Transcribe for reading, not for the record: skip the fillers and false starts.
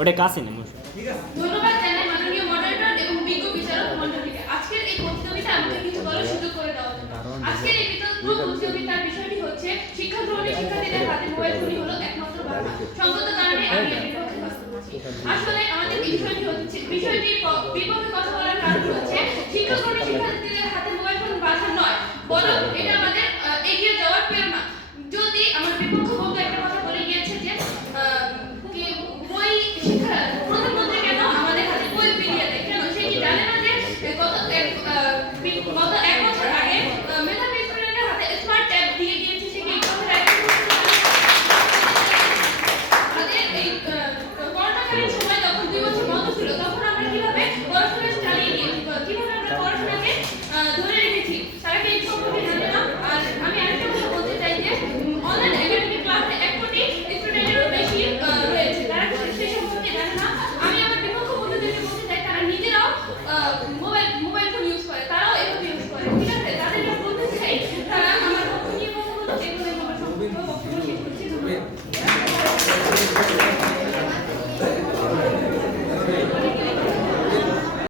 ওটা কাছে নেই ধন্যবাদ জানাই মাননীয় মডারেটর এবং বিজ্ঞ বিচারক মণ্ডলীকে আজকের এই প্রতিযোগিতা আমাকে কিছু বলার সুযোগ করে দেওয়ার জন্য। আজকের এই প্রতিযোগিতার বিষয়টি হচ্ছে শিক্ষা গ্রহণে শিক্ষার্থীদের হাতে মোবাইল ফোনই হলো একমাত্র বাধা। সঙ্গত কারণে আমি এর পক্ষে কথা বলছি। আসলে আমাদের এই বিষয়টির বিপক্ষে কথা বলার কারণ হচ্ছে শিক্ষা গ্রহণে শিক্ষার্থীদের হাতে মোবাইল ফোন বাধা নয়, বরং এটা আমাদের এগিয়ে যাওয়ার প্রেরণা। যদি আমার বিপক্ষ বলতে একটা কথা বলে গিয়েছে যে বই শিক্ষা প্রধানমন্ত্রী কেন আমাদের হাতে বই ফিরিয়ে দেয়, কেন সে কি জানে না যে গত এক বছর আগে মেধাবী স্টুডেন্টের হাতে স্মার্ট ট্যাব দিয়ে দিয়েছে। সে কি আমাদের এই করোনাকালীন সময় যখন 2 বছর বন্ধ ছিল তখন আমরা কিভাবে পড়াশোনা চালিয়ে গিয়েছি, কিভাবে আমরা পড়াশোনাকে ধরে রেখেছি, তারা কি এই সম্পর্কে জানে না। আর আমি আরেকটা কথা বলতে চাই যে অনলাইন একাডেমিক ক্লাসে 1 কোটি স্টুডেন্টেরও বেশি রয়েছে, তারা সেই সম্পর্কে জানে না। আমি আমার বিপক্ষ বন্ধুদেরকে বলতে চাই তারা নিজেরাও মোবাইল ফোন ইউজ করে, তারা